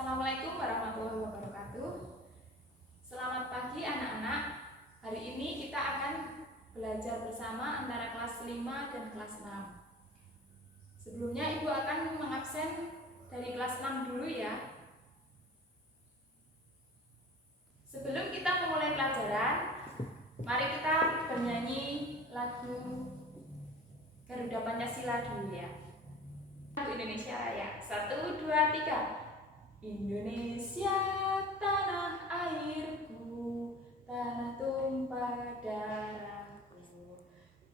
Assalamualaikum warahmatullahi wabarakatuh. Selamat pagi anak-anak. Hari ini kita akan belajar bersama antara kelas 5 dan kelas 6. Sebelumnya Ibu akan mengabsen dari kelas 6 dulu ya. Sebelum kita memulai pelajaran, mari kita bernyanyi lagu Garuda Pancasila dulu ya. Lagu Indonesia Raya. 1, 2, 3. Indonesia tanah airku, tanah tumpah darahku.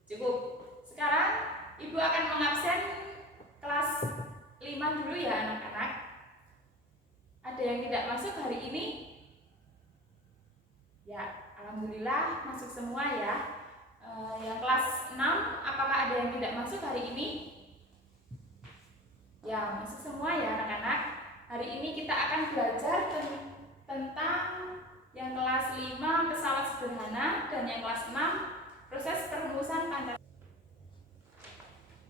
Cukup. Sekarang Ibu akan mengabsen kelas 5 dulu ya anak-anak. Ada yang tidak masuk hari ini? Ya, alhamdulillah masuk semua ya. Yang kelas 6, apakah ada yang tidak masuk hari ini? Ya, masuk semua ya anak-anak. Hari ini kita akan belajar tentang yang kelas 5 pesawat sederhana dan yang kelas 6 proses perumusan Pancasila.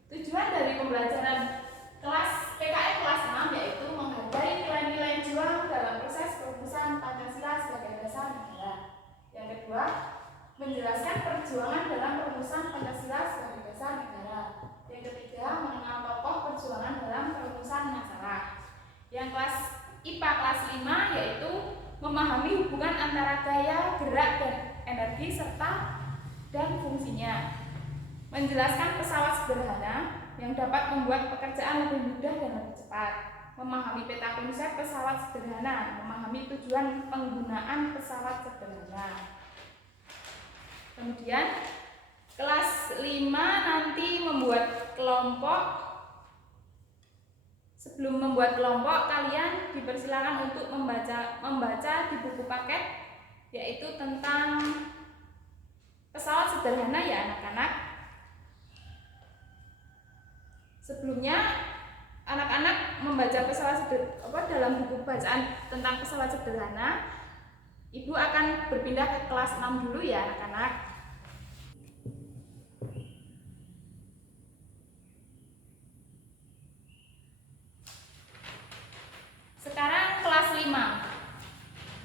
Tujuan dari pembelajaran kelas PKN kelas 6 yaitu menghargai nilai-nilai juang dalam proses perumusan Pancasila sebagai dasar negara. Yang kedua, menjelaskan perjuangan dalam perumusan Pancasila sebagai dasar negara. Yang ketiga, mengenal tokoh perjuangan dalam perumusan masalah. Yang kelas IPA kelas 5 yaitu memahami hubungan antara gaya, gerak, dan energi serta dan fungsinya. Menjelaskan pesawat sederhana yang dapat membuat pekerjaan lebih mudah dan lebih cepat. Memahami peta konsep pesawat sederhana, memahami tujuan penggunaan pesawat sederhana. Kemudian kelas 5 nanti membuat kelompok. Sebelum membuat kelompok, kalian dipersilakan untuk membaca di buku paket, yaitu tentang pesawat sederhana ya anak-anak. Sebelumnya anak-anak membaca pesawat dalam buku bacaan tentang pesawat sederhana. Ibu akan berpindah ke kelas 6 dulu ya anak-anak. Sekarang kelas 5.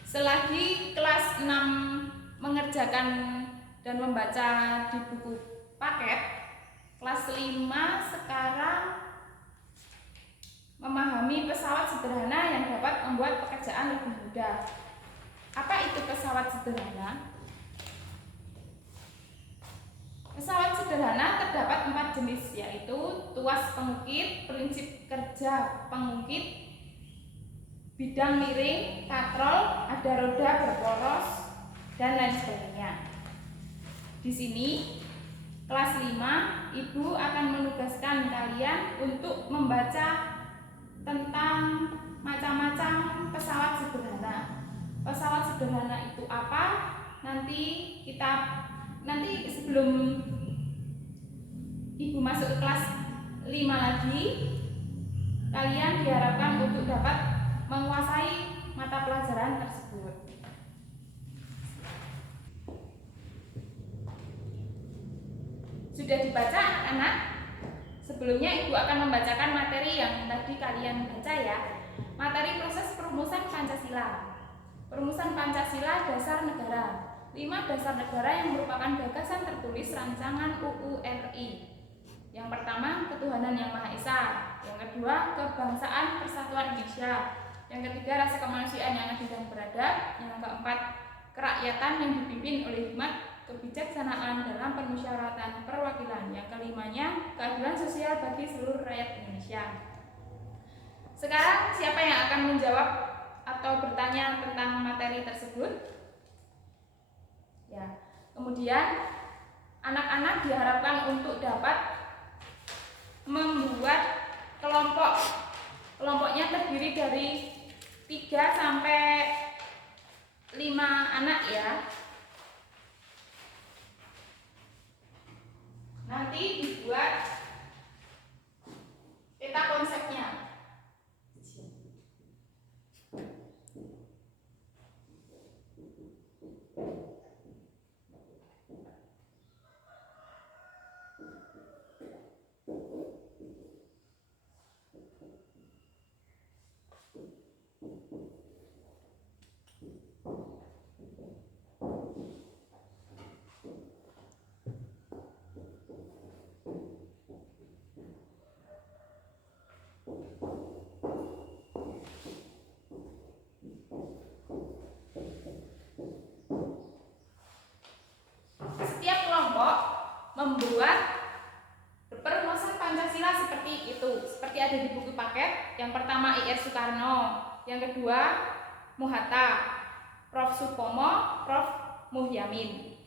Selagi kelas 6 mengerjakan dan membaca di buku paket, kelas 5 sekarang memahami pesawat sederhana yang dapat membuat pekerjaan lebih mudah. Apa itu pesawat sederhana? Pesawat sederhana terdapat 4 jenis, yaitu tuas pengukit, prinsip kerja pengukit, bidang miring, katrol, ada roda berporos, dan lain sebagainya. Di sini kelas 5 Ibu akan menugaskan kalian untuk membaca tentang macam-macam pesawat sederhana. Pesawat sederhana itu apa? Nanti sebelum Ibu masuk ke kelas 5 lagi, kalian diharapkan untuk dapat menguasai mata pelajaran tersebut. Sudah dibaca anak-anak? Sebelumnya Ibu akan membacakan materi yang tadi kalian baca ya. Materi proses perumusan Pancasila. Perumusan Pancasila dasar negara. 5 dasar negara yang merupakan gagasan tertulis rancangan UU RI. Yang pertama, ketuhanan yang Maha Esa. Yang kedua, kebangsaan persatuan Indonesia. Yang ketiga, rasa kemanusiaan yang adil dan beradab. Yang keempat, kerakyatan yang dipimpin oleh hikmat kebijaksanaan dalam permusyawaratan perwakilan. Yang kelimanya, keadilan sosial bagi seluruh rakyat Indonesia. Sekarang siapa yang akan menjawab atau bertanya tentang materi tersebut? Ya. Kemudian anak-anak diharapkan untuk dapat membuat kelompok. Kelompoknya terdiri dari 3 sampai 5 anak ya. Nanti dibuat peta konsepnya. Setiap kelompok membuat perumusan Pancasila seperti itu, seperti ada di buku paket. Yang pertama I.R. Soekarno, yang kedua Muhatta, Prof. Supomo, Prof. Muhyamin.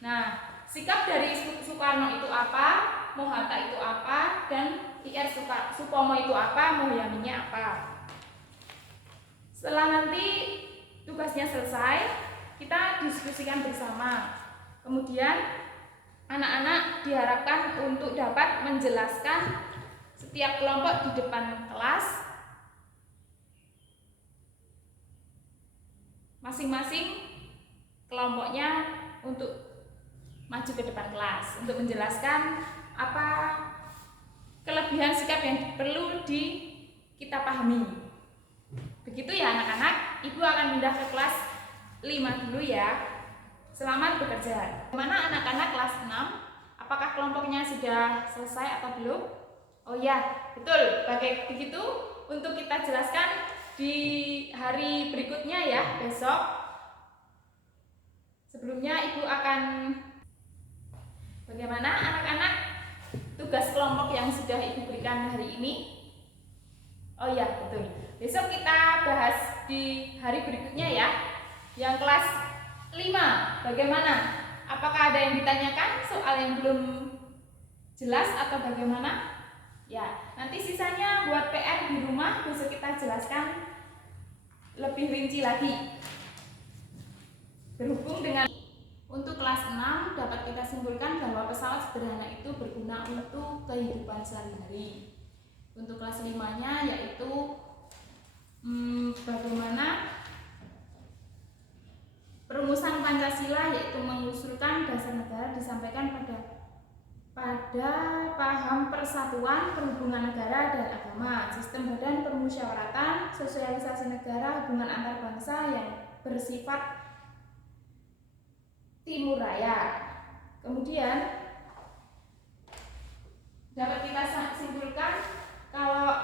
Nah, sikap dari Soekarno itu apa, Muhatta itu apa, dan I.R. Supomo itu apa, Muhyaminnya apa. Setelah nanti tugasnya selesai, kita diskusikan bersama. Kemudian anak-anak diharapkan untuk dapat menjelaskan setiap kelompok di depan kelas masing-masing kelompoknya untuk maju ke depan kelas untuk menjelaskan apa kelebihan sikap yang perlu kita pahami. Begitu ya anak-anak, Ibu akan pindah ke kelas 5 dulu ya. Selamat bekerja. Bagaimana anak-anak kelas 6? Apakah kelompoknya sudah selesai atau belum? Oh ya, betul. Begitu untuk kita jelaskan di hari berikutnya ya, besok. Sebelumnya Ibu akan bagaimana anak-anak tugas kelompok yang sudah Ibu berikan hari ini? Oh ya, betul. Besok kita bahas di hari berikutnya ya. Yang kelas 5, bagaimana? Apakah ada yang ditanyakan soal yang belum jelas atau bagaimana? Ya, nanti sisanya buat PR di rumah, besok kita jelaskan lebih rinci lagi. Berhubung dengan untuk kelas 6 dapat kita simpulkan bahwa pesawat sederhana itu berguna untuk kehidupan sehari-hari. Untuk kelas 5-nya yaitu bagaimana perumusan Pancasila, yaitu mengusulkan dasar negara disampaikan pada paham persatuan, perhubungan negara dan agama, sistem badan permusyawaratan, sosialisasi negara, hubungan antar bangsa yang bersifat timur raya. Kemudian dapat kita simpulkan kalau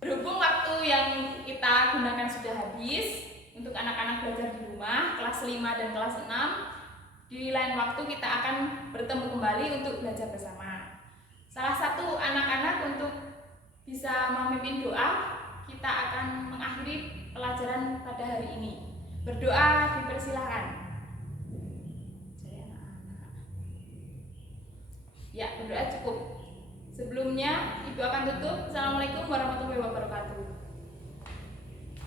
berhubung waktu yang kita gunakan sudah habis untuk anak-anak belajar di rumah kelas 5 dan kelas 6, di lain waktu kita akan bertemu kembali untuk belajar bersama. Salah satu anak-anak untuk bisa memimpin doa, kita akan mengakhiri pelajaran pada hari ini. Berdoa dipersilahkan. Ya, berdoa cukup. Sebelumnya Ibu akan tutup. Assalamualaikum warahmatullahi wabarakatuh.